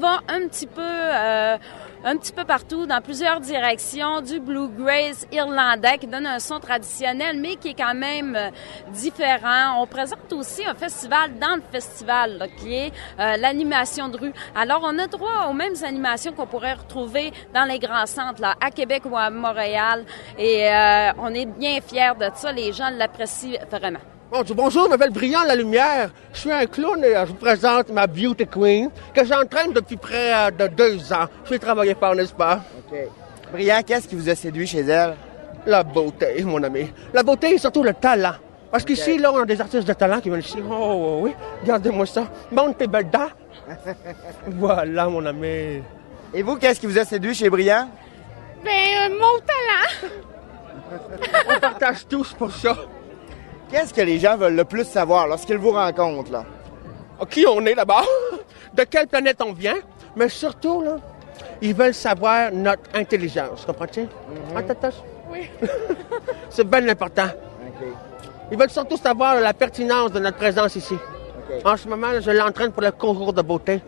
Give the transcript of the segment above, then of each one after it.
Va un petit peu partout, dans plusieurs directions, du bluegrass irlandais qui donne un son traditionnel, mais qui est quand même différent. On présente aussi un festival dans le festival, là, qui est l'animation de rue. Alors, on a droit aux mêmes animations qu'on pourrait retrouver dans les grands centres, là, à Québec ou à Montréal. Et on est bien fiers de ça. Les gens l'apprécient vraiment. Bonjour, je m'appelle Brillant La Lumière. Je suis un clown et je vous présente ma Beauty Queen que j'entraîne depuis près de 2 ans. Je suis travaillé fort, n'est-ce pas? OK. Brillant, qu'est-ce qui vous a séduit chez elle? La beauté, mon ami. La beauté et surtout le talent. Parce qu'ici, là, on a des artistes de talent qui viennent ici. Oh, oui, regardez-moi ça. Monte tes belles dents. Voilà, mon ami. Et vous, qu'est-ce qui vous a séduit chez Brillant? Mon talent. On partage tous pour ça. Qu'est-ce que les gens veulent le plus savoir lorsqu'ils vous rencontrent, là? Qui on est d'abord, de quelle planète on vient, mais surtout, là, ils veulent savoir notre intelligence, comprends-tu? Oui. C'est bien important. OK. Ils veulent surtout savoir la pertinence de notre présence ici. OK. En ce moment, je l'entraîne pour le concours de beauté.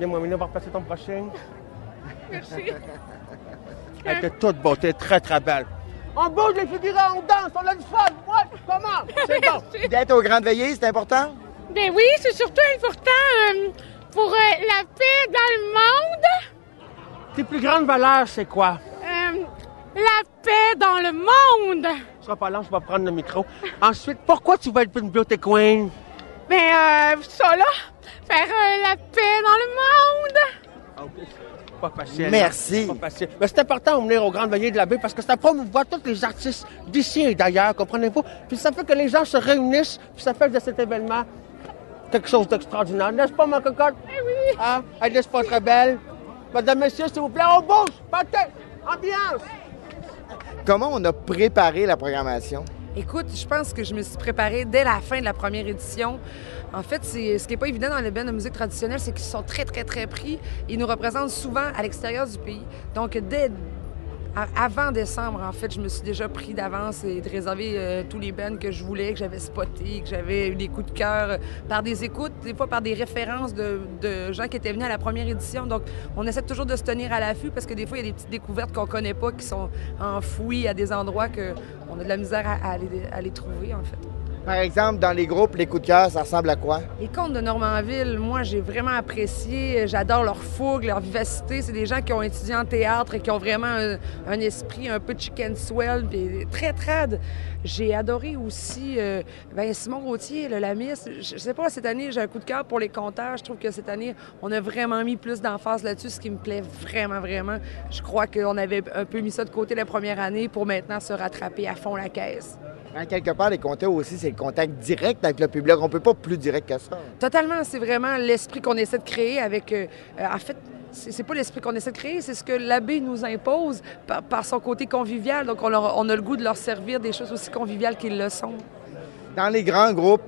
Dis-moi, Mina, on va repasser ton prochain. Merci. Elle était toute beauté, très, très belle. On bouge les figurants, on danse, on a du fun. Ouais, comment? C'est bon. D'être aux grandes veillées, c'est important? Ben oui, c'est surtout important pour la paix dans le monde. Tes plus grandes valeurs, c'est quoi? La paix dans le monde. Tu seras pas lent, je vais prendre le micro. Ensuite, pourquoi tu veux être une beauty queen? Ça là, faire la paix dans le monde. OK. Pas facile. Merci. Pas facile. Mais c'est important de venir aux grandes veillées de la baie parce que ça promouvoit tous les artistes d'ici et d'ailleurs, comprenez-vous? Puis ça fait que les gens se réunissent, puis ça fait de cet événement quelque chose d'extraordinaire. N'est-ce pas, ma cocotte? Eh oui. Hein? Elle n'est pas très belle. Mesdames, messieurs, s'il vous plaît, on bouge! Partez! Ambiance! Comment on a préparé la programmation? Écoute, je pense que je me suis préparée dès la fin de la première édition. En fait, ce qui n'est pas évident dans les bands de musique traditionnelle, c'est qu'ils sont très, très, très pris. Ils nous représentent souvent à l'extérieur du pays. Donc, avant décembre, en fait, je me suis déjà pris d'avance et de réserver tous les bands que je voulais, que j'avais spotés, que j'avais eu des coups de cœur par des écoutes, des fois par des références de gens qui étaient venus à la première édition. Donc, on essaie toujours de se tenir à l'affût parce que des fois, il y a des petites découvertes qu'on connaît pas, qui sont enfouies à des endroits qu'on a de la misère à les trouver, en fait. Par exemple, dans les groupes, les coups de cœur, ça ressemble à quoi? Les contes de Normanville, moi, j'ai vraiment apprécié. J'adore leur fougue, leur vivacité. C'est des gens qui ont étudié en théâtre et qui ont vraiment un esprit un peu chicken swell, puis très trad. J'ai adoré aussi Simon Gauthier, le Lamis. Je sais pas, cette année, j'ai un coup de cœur pour les conteurs. Je trouve que cette année, on a vraiment mis plus d'emphase là-dessus, ce qui me plaît vraiment, vraiment. Je crois qu'on avait un peu mis ça de côté la première année pour maintenant se rattraper à fond la caisse. En quelque part, les conteurs aussi, c'est le contact direct avec le public. On peut pas plus direct que ça. Totalement. C'est vraiment l'esprit qu'on essaie de créer avec... en fait, c'est pas l'esprit qu'on essaie de créer, c'est ce que l'abbé nous impose par son côté convivial. Donc, on a le goût de leur servir des choses aussi conviviales qu'ils le sont. Dans les grands groupes,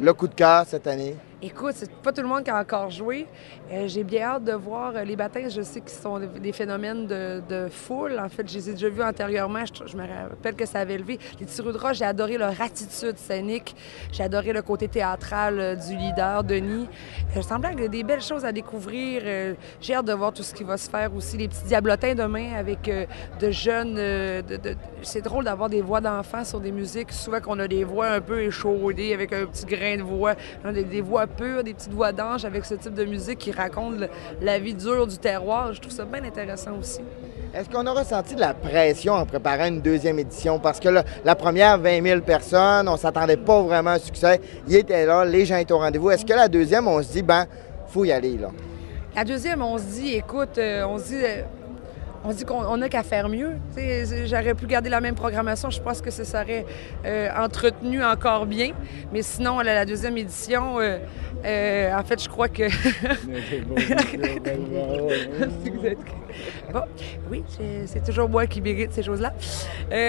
le coup de cœur cette année? Écoute, c'est pas tout le monde qui a encore joué. J'ai bien hâte de voir les baptêmes. Je sais qu'ils sont des phénomènes de foule. En fait, je les ai déjà vus antérieurement. Je me rappelle que ça avait levé. Les Tireux de Roche, j'ai adoré leur attitude scénique. J'ai adoré le côté théâtral du leader, Denis. Il semblait qu'il y a des belles choses à découvrir. J'ai hâte de voir tout ce qui va se faire aussi. Les petits diablotins demain avec de jeunes... C'est drôle d'avoir des voix d'enfants sur des musiques. Souvent qu'on a des voix un peu échaudées avec un petit grain de voix. Des voix pures, des petites voix d'ange avec ce type de musique qui raconte la vie dure du terroir. Je trouve ça bien intéressant aussi. Est-ce qu'on a ressenti de la pression en préparant une deuxième édition? Parce que là, la première, 20 000 personnes, on ne s'attendait pas vraiment à un succès. Ils étaient là, les gens étaient au rendez-vous. Est-ce que la deuxième, on se dit, faut y aller, là? La deuxième, on se dit, écoute, on se dit qu'on n'a qu'à faire mieux. J'aurais pu garder la même programmation. Je pense que ça serait entretenu encore bien. Mais sinon, la deuxième édition, en fait, je crois que... Bon, oui, c'est toujours moi qui mérite ces choses-là.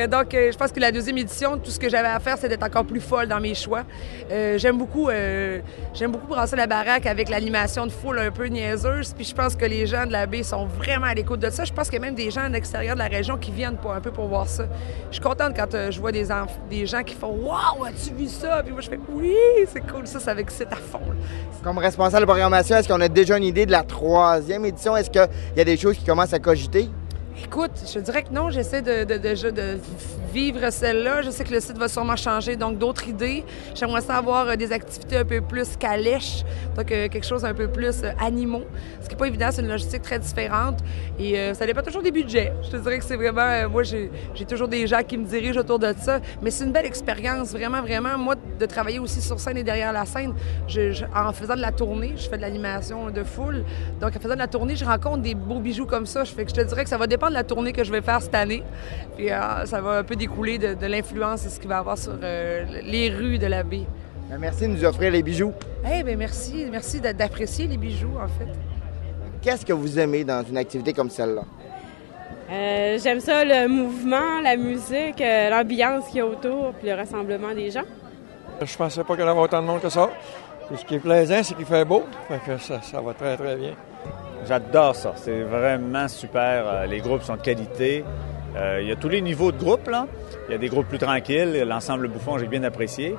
Donc, je pense que la deuxième édition, tout ce que j'avais à faire, c'est d'être encore plus folle dans mes choix. J'aime beaucoup brasser la baraque avec l'animation de foule un peu niaiseuse. Puis je pense que les gens de la baie sont vraiment à l'écoute de ça. Je pense que même même des gens à l'extérieur de la région qui viennent un peu pour voir ça. Je suis contente quand je vois des gens qui font « Wow, as-tu vu ça? » Puis moi, je fais « Oui, c'est cool, ça m'excite à fond. » Comme responsable de programmation, est-ce qu'on a déjà une idée de la 3e édition? Est-ce qu'il y a des choses qui commencent à cogiter? Écoute, je dirais que non, j'essaie de vivre celle-là. Je sais que le site va sûrement changer, donc d'autres idées. J'aimerais ça avoir des activités un peu plus calèches, donc quelque chose un peu plus animaux. Ce qui n'est pas évident, c'est une logistique très différente et ça dépend toujours des budgets. Je te dirais que c'est vraiment... moi, j'ai toujours des gens qui me dirigent autour de ça, mais c'est une belle expérience, vraiment, vraiment. Moi, de travailler aussi sur scène et derrière la scène, en faisant de la tournée, je fais de l'animation de foule, donc en faisant de la tournée, je rencontre des beaux bijoux comme ça. Je te dirais que ça va dépendre de la tournée que je vais faire cette année. Puis ça va un peu découler de l'influence et ce qu'il va y avoir sur les rues de la baie. Merci de nous offrir les bijoux. Eh bien, merci. Merci d'apprécier les bijoux, en fait. Qu'est-ce que vous aimez dans une activité comme celle-là? J'aime ça, le mouvement, la musique, l'ambiance qu'il y a autour, puis le rassemblement des gens. Je pensais pas qu'il y avait autant de monde que ça. Puis ce qui est plaisant, c'est qu'il fait beau. Fait que ça va très, très bien. J'adore ça. C'est vraiment super. Les groupes sont de qualité. Il y a tous les niveaux de groupes, là. Il y a des groupes plus tranquilles. L'ensemble Bouffon, j'ai bien apprécié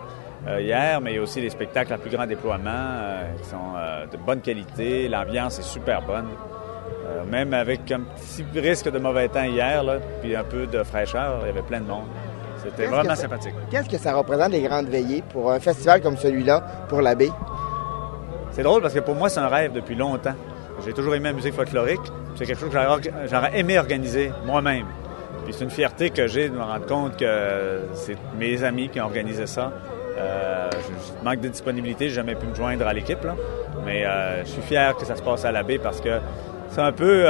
hier, mais il y a aussi les spectacles à plus grand déploiement qui sont de bonne qualité. L'ambiance est super bonne. Même avec un petit risque de mauvais temps hier, là, puis un peu de fraîcheur, il y avait plein de monde. C'était vraiment sympathique. Qu'est-ce que ça représente, les grandes veillées, pour un festival comme celui-là, pour la baie? C'est drôle parce que pour moi, c'est un rêve depuis longtemps. J'ai toujours aimé la musique folklorique. C'est quelque chose que j'aurais aimé organiser moi-même. Puis c'est une fierté que j'ai de me rendre compte que c'est mes amis qui ont organisé ça. Je manque de disponibilité, je n'ai jamais pu me joindre à l'équipe, là. Mais je suis fier que ça se passe à la baie parce que c'est un peu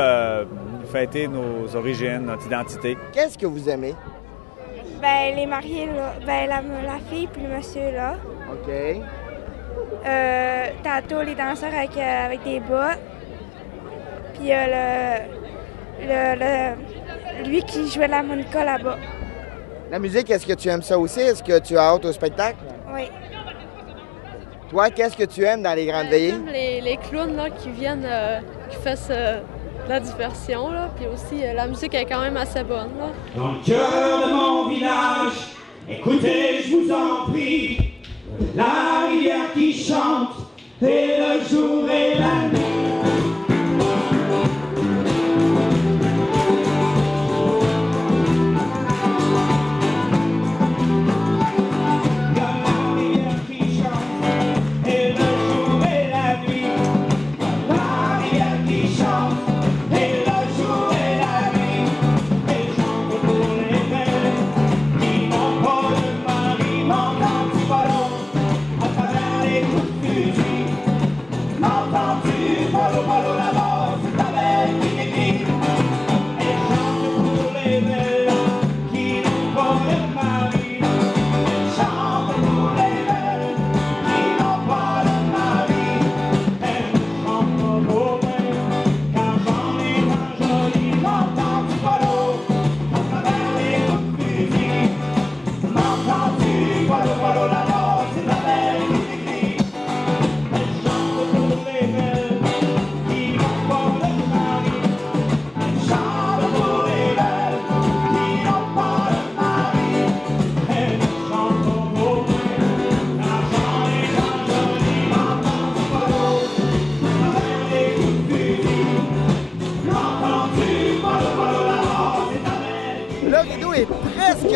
fêter nos origines, notre identité. Qu'est-ce que vous aimez? Ben les mariés, là. Ben la fille puis le monsieur, là. OK. Tantôt, les danseurs avec des bottes. Puis lui qui jouait la monica là-bas. La musique, est-ce que tu aimes ça aussi? Est-ce que tu as hâte au spectacle? Oui. Toi, qu'est-ce que tu aimes dans les grandes veillées? J'aime les clowns là, qui viennent, qui fassent de la diversion. Là. Puis aussi, la musique est quand même assez bonne. Là. Dans le cœur de mon village, écoutez, je vous en prie, la rivière qui chante, et le jour et la nuit.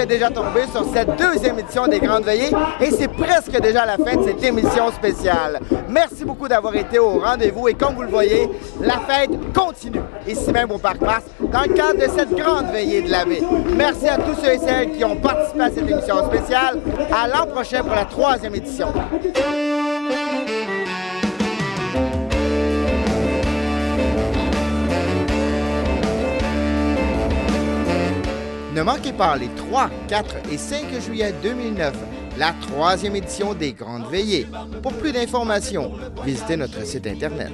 Déjà tombé sur cette deuxième édition des Grandes Veillées et c'est presque déjà la fin de cette émission spéciale. Merci beaucoup d'avoir été au rendez-vous et comme vous le voyez, la fête continue ici même au Parc Mars dans le cadre de cette grande veillée de la baie. Merci à tous ceux et celles qui ont participé à cette émission spéciale. À l'an prochain pour la 3e édition. Ne manquez pas les 3, 4 et 5 juillet 2009, la 3e édition des Grandes Veillées. Pour plus d'informations, visitez notre site Internet.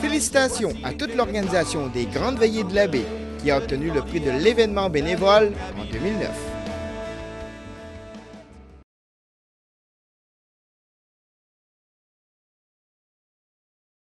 Félicitations à toute l'organisation des Grandes Veillées de la baie qui a obtenu le prix de l'événement bénévole en 2009.